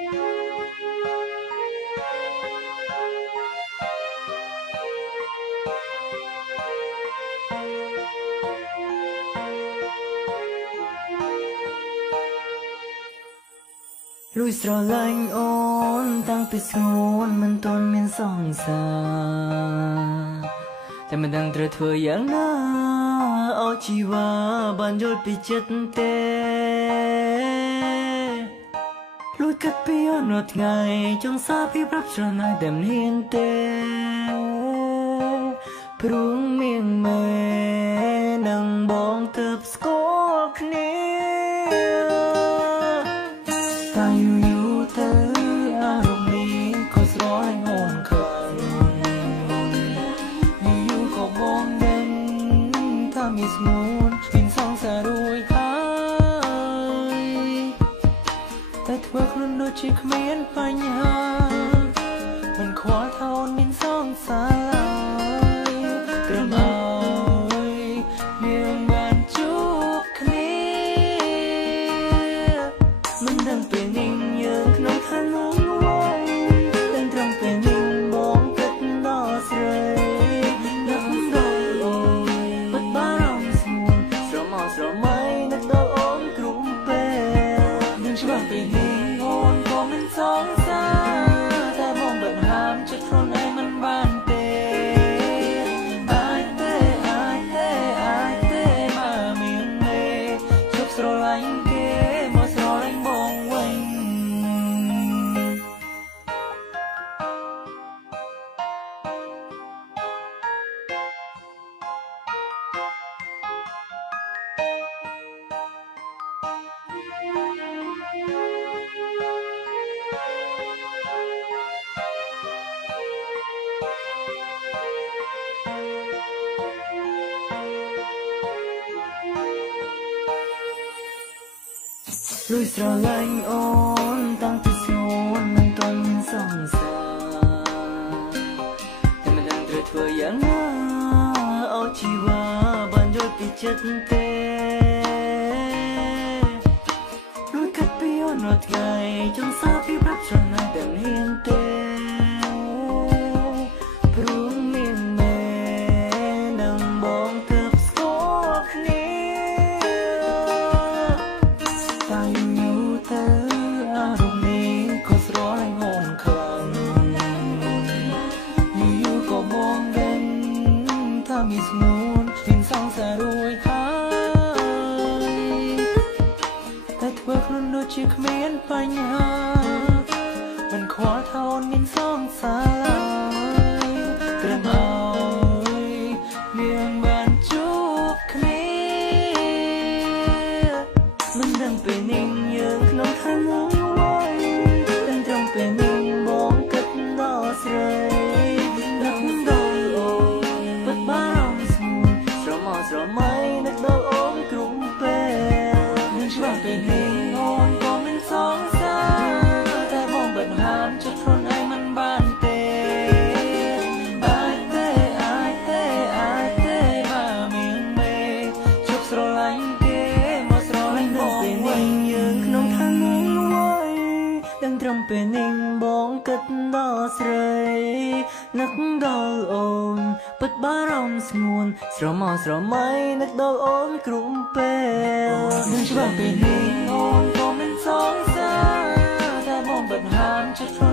ลุยស្រឡាញ់អូនតាំងពីស្ងួនមិនទាន់មានសង្សារតែមិនដឹងត្រូវធ្វើយ៉ាងណាឲ្យជីវ៉ាបានយល់ពីចិត្តទេលួចកាត់ពីអនរថ្ងៃចង់សារពីប្រាប់ច្រណៃតែមិនហ៊ានទេព្រោះមៀងមេនឹងបងទើបស្គាល់គ្នាតែយូរយូរទៅអារម្មណ៍នេះក៏ស្រឡាញ់អូនខ្លាំងយូរយូរក៏បងដឹងថាមានស្ងួនមានសង្សាររួចហើយតែធ្វើខ្លួនដូចជាគ្មានបញ្ហាមិនខ្វល់ថាអូនមានសង្សារត្រឹមឲ្យយើងបានជួបគ្នាមិនដឹងពេលនេះយើងក្នុងឋានៈអ្វីតែត្រឹមពេលនេះបងគិតដល់ស្រីនឹកដល់អូនបាត់បារម្ភស្មួនស្រមកស្រមៃនឹកដល់អូនគ្រប់ពេលនឹងច្បាស់ពេលនេះអូនក៏មិនសង្សារតែបងបាត់ហាមចិត្តខ្លួនឯងមិនបានទេស្រឡាញ់គេមកស្រឡាញ់បងវិញលួចស្រឡាញ់អូនតាំងពីស្ងួនមិនទាន់មានសង្សារតែមិនដឹងត្រូវធ្វើយ៉ាងណាឲ្យជីវ៉ាបានយល់ពីចិត្តទេលួចកាត់ពីអនរថ្ងៃចង់សារពីប្រាប់ច្រណៃតែមិនហ៊ានទេព្រោះមានមេនឹងបងទើបស្គាល់គ្នាតែយូរយូរទៅអារម្មណ៍នេះក៏ស្រឡាញ់អូនខ្លាំងយូរយូរក៏បងដឹងថាមានស្ងួនមានសង្សាររួចហើយតែធ្វើខ្លួនដូចជាគ្មានបញ្ហាមិនខ្វល់ថាអូនមានសង្សារត្រឹមឲ្យយើងបានជួបគ្នាមិនដឹងពេលនេះយើងក្នុងឋានៈអ្វីតែត្រឹមពេលនេះបងគិតដល់ស្រីនឹកដល់អូនបាត់បារម្ភស្មួនស្រមកស្រមៃនឹកដល់អូនគ្រប់ពេលនឹងច្បាស់ពេលនេះអូនក៏មិនសង្សារតែបងបាត់ហាមចិត្តខ្លួនឯងមិនបានទេអាចទេបើមានមេជប់ស្រឡាញ់គេមកស្រឡាញ់បងពេលនេះយើងក្នុងឋានៈអ្វីដឹងត្រឹមពេលនេះបងគិតដល់ស្រីនឹកដល់អូនពិតបារម្ភស្ងួនស្រមកស្រមៃនឹកដល់អូនគ្រប់ពេលនឹងច្បាស់ពេលនេះអូនក៏មិនសង្សារតែបងបាត់ហាមចិត្ត